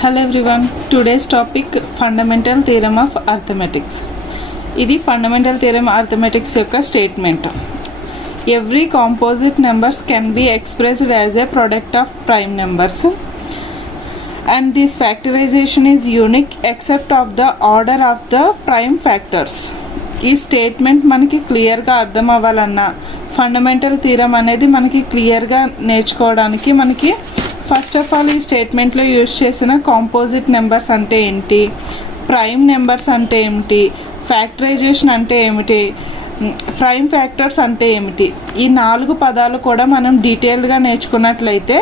Hello everyone, today's topic fundamental theorem of arithmetics. ఇది fundamental theorem arithmetics యొక్క statement. Every composite numbers can be expressed as a product of prime numbers and this factorization is unique except of the order of the prime factors. ఈ statement మనకి క్లియర్గా అర్థం అవ్వాలన్నా fundamental theorem అనేది మనకి క్లియర్గా నేర్చుకోవడానికి మనకి ఫస్ట్ ఆఫ్ ఆల్ ఈ స్టేట్మెంట్లో యూజ్ చేసిన కాంపోజిట్ నెంబర్స్ అంటే ఏంటి, ప్రైమ్ నెంబర్స్ అంటే ఏమిటి, ఫ్యాక్టరైజేషన్ అంటే ఏమిటి, ప్రైమ్ ఫ్యాక్టర్స్ అంటే ఏమిటి, ఈ 4 పదాలు కూడా మనం డీటెయిల్గా నేర్చుకున్నట్లయితే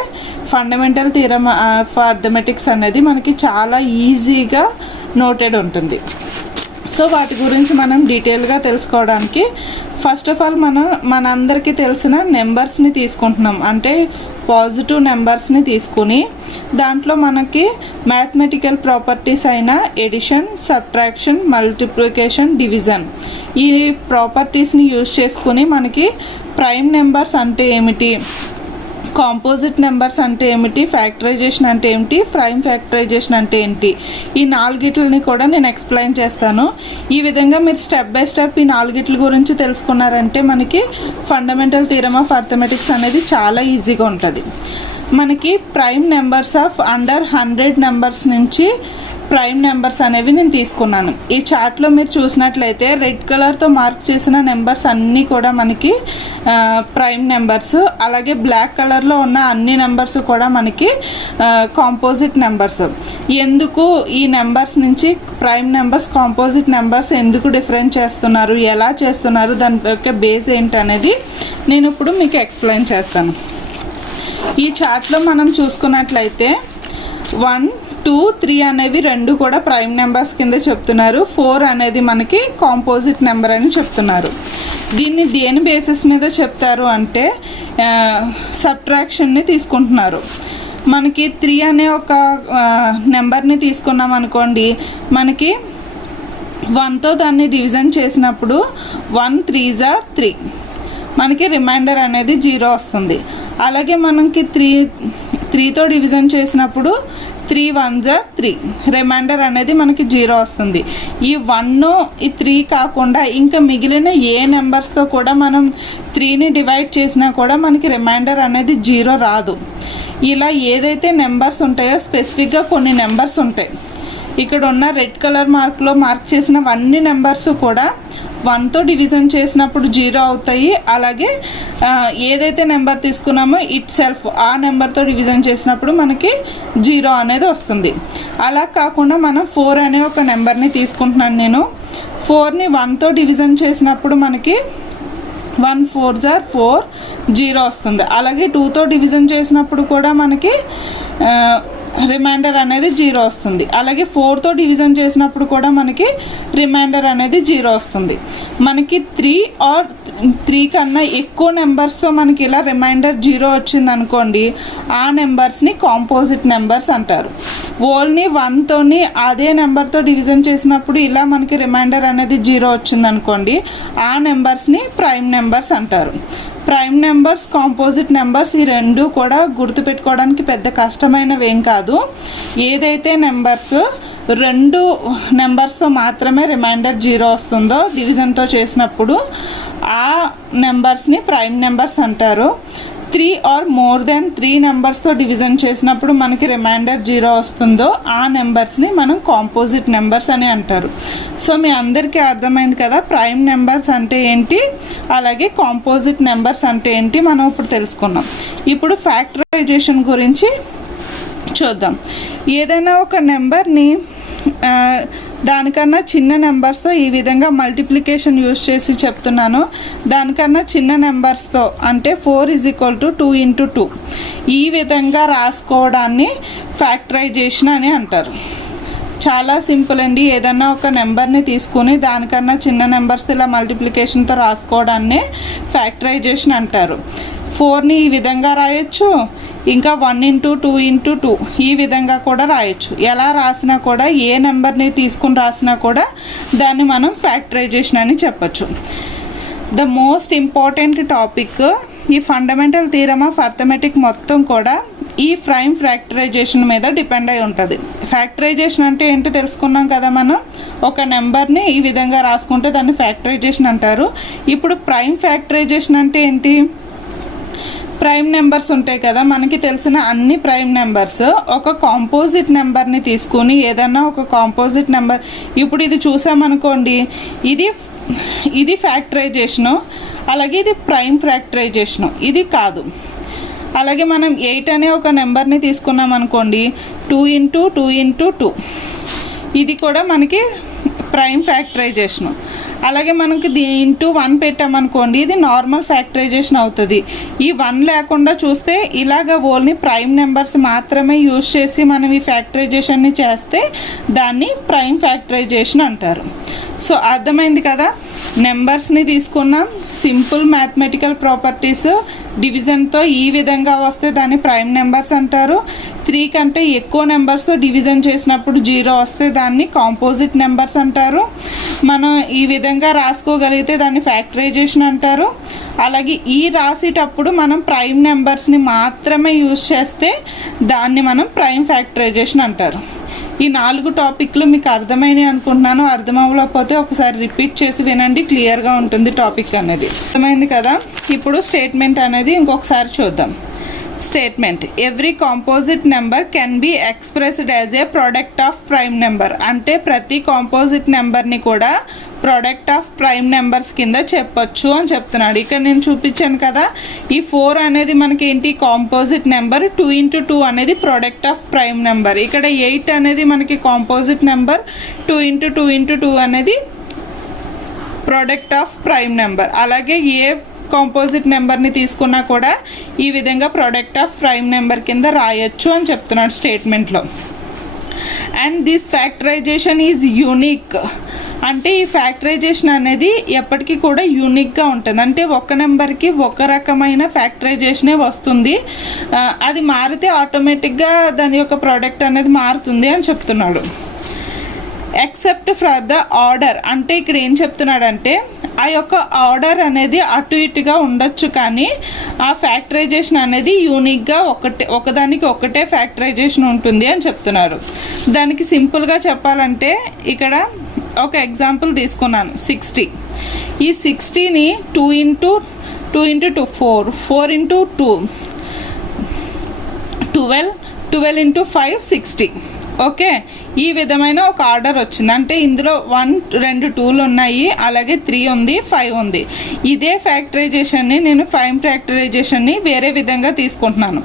ఫండమెంటల్ థియరం ఆఫ్ అర్థమెటిక్స్ అనేది మనకి చాలా ఈజీగా నోటెడ్ ఉంటుంది. సో వాటి గురించి మనం డీటెయిల్గా తెలుసుకోవడానికి ఫస్ట్ ఆఫ్ ఆల్ మనందరికీ తెలిసిన నెంబర్స్ని తీసుకుంటున్నాం. అంటే పాజిటివ్ నెంబర్స్ని తీసుకుని దాంట్లో మనకి మ్యాథమెటికల్ ప్రాపర్టీస్ అయిన ఎడిషన్, సబ్ట్రాక్షన్, మల్టిప్లికేషన్, డివిజన్ ఈ ప్రాపర్టీస్ని యూజ్ చేసుకుని మనకి ప్రైమ్ నెంబర్స్ అంటే ఏమిటి, కాంపోజిట్ నెంబర్స్ అంటే ఏమిటి, ఫ్యాక్టరైజేషన్ అంటే ఏమిటి, ప్రైమ్ ఫ్యాక్టరైజేషన్ అంటే ఏంటి, ఈ 4 కూడా నేను ఎక్స్ప్లెయిన్ చేస్తాను. ఈ విధంగా మీరు స్టెప్ బై స్టెప్ ఈ 4 గురించి తెలుసుకున్నారంటే మనకి ఫండమెంటల్ థియరమ్ ఆఫ్ అర్థమెటిక్స్ అనేది చాలా ఈజీగా ఉంటుంది. మనకి prime numbers of under 100 numbers నుంచి ప్రైమ్ నెంబర్స్ అనేవి నేను తీసుకున్నాను. ఈ చార్ట్లో మీరు చూసినట్లయితే రెడ్ కలర్తో మార్క్ చేసిన నెంబర్స్ అన్నీ కూడా మనకి ప్రైమ్ నెంబర్స్, అలాగే బ్లాక్ కలర్లో ఉన్న అన్ని నెంబర్స్ కూడా మనకి కాంపోజిట్ నెంబర్స్. ఎందుకు ఈ నెంబర్స్ నుంచి ప్రైమ్ నెంబర్స్, కాంపోజిట్ నెంబర్స్ ఎందుకు డిఫరెంట్ చేస్తున్నారు, ఎలా చేస్తున్నారు, దాని యొక్క బేస్ ఏంటి అనేది నేను ఇప్పుడు మీకు ఎక్స్ప్లెయిన్ చేస్తాను. ఈ చార్ట్లో మనం చూసుకున్నట్లయితే 1, 2, 3 అనేవి 2 కూడా ప్రైమ్ నెంబర్స్ కింద చెప్తున్నారు. 4 అనేది మనకి కాంపోజిట్ నెంబర్ అని చెప్తున్నారు. దీన్ని దేని బేసిస్ మీద చెప్తారు అంటే సబ్ట్రాక్షన్ని తీసుకుంటున్నారు. మనకి 3 అనే ఒక నెంబర్ని తీసుకున్నాం అనుకోండి, మనకి 1తో దాన్ని డివిజన్ చేసినప్పుడు 1 3s are 3, మనకి రిమైండర్ అనేది 0 వస్తుంది. అలాగే మనకి 3తో డివిజన్ చేసినప్పుడు 3 1s are 3, రిమైండర్ అనేది మనకి 0 వస్తుంది. ఈ 1, ఈ 3 కాకుండా ఇంకా మిగిలిన ఏ నెంబర్స్తో కూడా మనం 3ని డివైడ్ చేసినా కూడా మనకి రిమైండర్ అనేది 0 రాదు. ఇలా ఏదైతే నెంబర్స్ ఉంటాయో స్పెసిఫిక్గా కొన్ని నెంబర్స్ ఉంటాయి. ఇక్కడ ఉన్న రెడ్ కలర్ మార్క్లో మార్క్ చేసిన అన్ని నెంబర్స్ కూడా 1తో డివిజన్ చేసినప్పుడు 0 అవుతాయి. అలాగే ఏదైతే నెంబర్ తీసుకున్నామో ఇట్ సెల్ఫ్ ఆ నెంబర్తో డివిజన్ చేసినప్పుడు మనకి 0 అనేది వస్తుంది. అలా కాకుండా మనం 4 అనే ఒక నెంబర్ని తీసుకుంటున్నాను నేను. 4ని 1తో డివిజన్ చేసినప్పుడు మనకి 1 4s are 4, 0 వస్తుంది. అలాగే 2తో డివిజన్ చేసినప్పుడు కూడా మనకి రిమైండర్ అనేది 0 వస్తుంది. అలాగే 4తో డివిజన్ చేసినప్పుడు కూడా మనకి రిమైండర్ అనేది 0 వస్తుంది. మనకి 3 కన్నా ఎక్కువ నెంబర్స్తో మనకి ఇలా రిమైండర్ 0 వచ్చింది అనుకోండి, ఆ నెంబర్స్ని కాంపోజిట్ నెంబర్స్ అంటారు. ఓన్లీ 1తోని అదే నెంబర్తో డివిజన్ చేసినప్పుడు ఇలా మనకి రిమైండర్ అనేది 0 వచ్చింది అనుకోండి, ఆ నెంబర్స్ని ప్రైమ్ నెంబర్స్ అంటారు. ప్రైమ్ నెంబర్స్, కాంపోజిట్ నెంబర్స్ ఈ 2 కూడా గుర్తుపెట్టుకోవడానికి పెద్ద కష్టమైనవి ఏం కాదు. ఏదైతే నెంబర్స్ 2 నెంబర్స్తో మాత్రమే రిమైండర్ 0 వస్తుందో డివిజన్తో చేసినప్పుడు ఆ నెంబర్స్ని ప్రైమ్ నెంబర్స్ అంటారు. 3 or more than 3 నెంబర్స్తో డివిజన్ చేసినప్పుడు మనకి రిమైండర్ 0 వస్తుందో ఆ నెంబర్స్ని మనం కాంపోజిట్ నెంబర్స్ అని అంటారు. సో మీ అందరికీ అర్థమైంది కదా ప్రైమ్ నెంబర్స్ అంటే ఏంటి, అలాగే కాంపోజిట్ నెంబర్స్ అంటే ఏంటి మనం ఇప్పుడు తెలుసుకున్నాం. ఇప్పుడు ఫ్యాక్టరైజేషన్ గురించి చూద్దాం. ఏదైనా ఒక నెంబర్ని దానికన్నా చిన్న నెంబర్స్తో ఈ విధంగా మల్టిప్లికేషన్ యూజ్ చేసి చెప్తున్నాను. దానికన్నా చిన్న నెంబర్స్తో అంటే 4 = 2 × 2 ఈ విధంగా రాసుకోవడాన్ని ఫ్యాక్టరైజేషన్ అని అంటారు. చాలా సింపుల్ అండి. ఏదన్నా ఒక నెంబర్ని తీసుకుని దానికన్నా చిన్న నెంబర్స్ ఇలా మల్టిప్లికేషన్తో రాసుకోవడాన్ని ఫ్యాక్టరైజేషన్ అంటారు. 4ని ఈ విధంగా రాయొచ్చు, ఇంకా 1 × 2 × 2 ఈ విధంగా కూడా రాయొచ్చు. ఎలా రాసినా కూడా ఏ నెంబర్ని తీసుకుని రాసినా కూడా దాన్ని మనం ఫ్యాక్టరైజేషన్ అని చెప్పచ్చు. ద మోస్ట్ ఇంపార్టెంట్ టాపిక్ ఈ ఫండమెంటల్ థియరమ్ ఆఫ్ అర్థమెటిక్ మొత్తం కూడా ఈ ప్రైమ్ ఫ్యాక్టరైజేషన్ మీద డిపెండ్ అయి ఉంటుంది. ఫ్యాక్టరైజేషన్ అంటే ఏంటో తెలుసుకున్నాం కదా మనం. ఒక నెంబర్ని ఈ విధంగా రాసుకుంటే దాన్ని ఫ్యాక్టరైజేషన్ అంటారు. ఇప్పుడు ప్రైమ్ ఫ్యాక్టరైజేషన్ అంటే ఏంటి? ప్రైమ్ నెంబర్స్ ఉంటాయి కదా, మనకి తెలిసిన అన్ని ప్రైమ్ నెంబర్స్ ఒక కాంపోజిట్ నెంబర్ని తీసుకుని ఏదన్నా ఒక కాంపోజిట్ నెంబర్, ఇప్పుడు ఇది చూసామనుకోండి, ఇది ఫ్యాక్టరైజేషను, అలాగే ఇది ప్రైమ్ ఫ్యాక్టరైజేషను, ఇది కాదు. అలాగే మనం 8 అనే ఒక నెంబర్ని తీసుకున్నాం అనుకోండి, 2 × 2 × 2, ఇది కూడా మనకి ప్రైమ్ ఫ్యాక్టరైజేషను. అలాగే మనకి ఇంటూ 1 పెట్టామనుకోండి, ఇది నార్మల్ ఫ్యాక్టరైజేషన్ అవుతుంది. ఈ 1 లేకుండా చూస్తే ఇలాగ ఓన్లీ ప్రైమ్ నెంబర్స్ మాత్రమే యూజ్ చేసి మనం ఈ ఫ్యాక్టరైజేషన్ని చేస్తే దాన్ని ప్రైమ్ ఫ్యాక్టరైజేషన్ అంటారు. సో అర్థమైంది కదా, నెంబర్స్ని తీసుకున్నాం, సింపుల్ మ్యాథమెటికల్ ప్రాపర్టీస్, డివిజన్తో ఈ విధంగా వస్తే దాన్ని ప్రైమ్ నెంబర్స్ అంటారు. 3 కంటే ఎక్కువ నెంబర్స్తో డివిజన్ చేసినప్పుడు 0 వస్తే దాన్ని కాంపోజిట్ నెంబర్స్ అంటారు. మనం ఈ విధంగా రాసుకోగలిగితే దాన్ని ఫ్యాక్టరైజేషన్ అంటారు. అలాగే ఈ రాసేటప్పుడు మనం ప్రైమ్ నెంబర్స్ని మాత్రమే యూజ్ చేస్తే దాన్ని మనం ప్రైమ్ ఫ్యాక్టరైజేషన్ అంటారు. ఈ 4 టాపిక్లు మీకు అర్థమైనవి అనుకుంటున్నాను. అర్థం అవ్వకపోతే ఒకసారి రిపీట్ చేసి వినండి, క్లియర్గా ఉంటుంది టాపిక్ అనేది. అర్థమైంది కదా. ఇప్పుడు స్టేట్మెంట్ అనేది ఇంకొకసారి చూద్దాం. Statement: every composite number can be expressed as a product of prime number. అంటే ప్రతి కాంపోజిట్ నెంబర్ని కూడా ప్రోడక్ట్ ఆఫ్ ప్రైమ్ నెంబర్స్ కింద చెప్పొచ్చు అని చెప్తున్నాడు. ఇక్కడ నేను చూపించాను కదా, ఈ 4 అనేది మనకి ఏంటి? Composite number. 2 × 2 అనేది ప్రోడక్ట్ ఆఫ్ ప్రైమ్ నెంబర్. ఇక్కడ 8 అనేది మనకి కాంపోజిట్ నెంబర్. 2 × 2 × 2 అనేది ప్రోడక్ట్ ఆఫ్ ప్రైమ్ నెంబర్. అలాగే ఏ కాంపోజిట్ నెంబర్ని తీసుకున్నా కూడా ఈ విధంగా ప్రోడక్ట్ ఆఫ్ ప్రైమ్ నెంబర్ కింద రాయొచ్చు అని చెప్తున్నాడు స్టేట్మెంట్లో. And this factorization is unique. అంటే ఈ ఫ్యాక్టరైజేషన్ అనేది ఎప్పటికీ కూడా యూనిక్గా ఉంటుంది. అంటే ఒక నెంబర్కి ఒక రకమైన ఫ్యాక్టరైజేషనే వస్తుంది. అది మారితే ఆటోమేటిక్గా దాని యొక్క ప్రోడక్ట్ అనేది మారుతుంది అని చెప్తున్నాడు. Except for the order. అంటే ఇక్కడ ఏం చెప్తున్నాడంటే ఆ యొక్క ఆర్డర్ అనేది అటు ఇటుగా ఉండొచ్చు, కానీ ఆ ఫ్యాక్టరైజేషన్ అనేది యూనిక్గా ఒకదానికి ఒకటే ఫ్యాక్టరైజేషన్ ఉంటుంది అని చెప్తున్నారు. దానికి సింపుల్గా చెప్పాలంటే ఇక్కడ ఒక ఎగ్జాంపుల్ తీసుకున్నాను. 60. ఈ 60ని 2 × 2 4, 4 × 2 12, 12 × 5 60. ఓకే, ఈ విధమైన ఒక ఆర్డర్ వచ్చింది. అంటే ఇందులో 1, 2 2లు ఉన్నాయి, అలాగే 3 ఉంది, 5 ఉంది. ఇదే ఫ్యాక్టరైజేషన్ని నేను 5 ఫ్యాక్టరైజేషన్ని వేరే విధంగా తీసుకుంటున్నాను.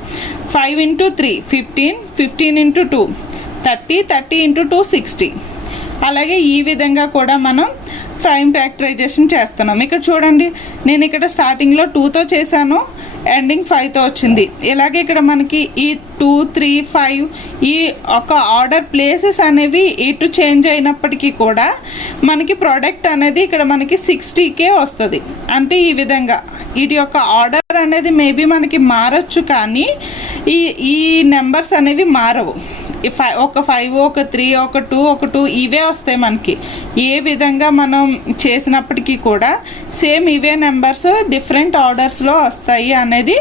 5 × 3 15, 15 × 2 30, 30 × 2 60. అలాగే ఈ విధంగా కూడా మనం ప్రైమ్ ఫ్యాక్టరైజేషన్ చేస్తున్నాం. ఇక్కడ చూడండి, నేను ఇక్కడ స్టార్టింగ్లో 2తో చేశాను, ఎండింగ్ 5తో వచ్చింది. ఇలాగే ఇక్కడ మనకి ఈ 2, 3, 5 ఈ ఒక ఆర్డర్ ప్లేసెస్ అనేవి ఇటు చేంజ్ అయినప్పటికీ కూడా మనకి ప్రోడక్ట్ అనేది ఇక్కడ మనకి 60కే వస్తుంది. అంటే ఈ విధంగా వీటి యొక్క ఆర్డర్ అనేది మేబీ మనకి మారచ్చు, కానీ ఈ నెంబర్స్ అనేవి మారవు. ఒక 5, ఒక 3, ఒక 2, ఒక 2 ఇవే వస్తాయి మనకి. ఏ విధంగా మనం చేసినప్పటికీ కూడా సేమ్ ఇవే నెంబర్స్ డిఫరెంట్ ఆర్డర్స్లో వస్తాయి అనేది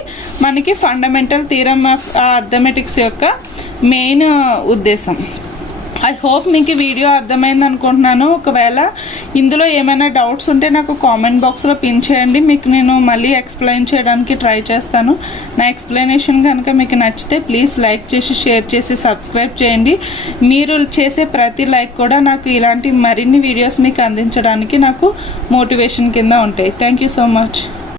మనకి ఫండమెంటల్ థియరమ్ ఆఫ్ అర్థమెటిక్స్ యొక్క మెయిన్ ఉద్దేశం. ఐ హోప్ మీకు ఈ వీడియో అర్థమైంది అనుకుంటున్నాను. ఒకవేళ ఇందులో ఏమైనా డౌట్స్ ఉంటే నాకు కామెంట్ బాక్స్లో పిన్ చేయండి, మీకు నేను మళ్ళీ ఎక్స్ప్లెయిన్ చేయడానికి ట్రై చేస్తాను. నా ఎక్స్ప్లెనేషన్ కనుక మీకు నచ్చితే ప్లీజ్ లైక్ చేసి, షేర్ చేసి, సబ్స్క్రైబ్ చేయండి. మీరు చేసే ప్రతి లైక్ కూడా నాకు ఇలాంటి మరిన్ని వీడియోస్ మీకు అందించడానికి నాకు మోటివేషన్ కింద ఉంటాయి. Thank you so much.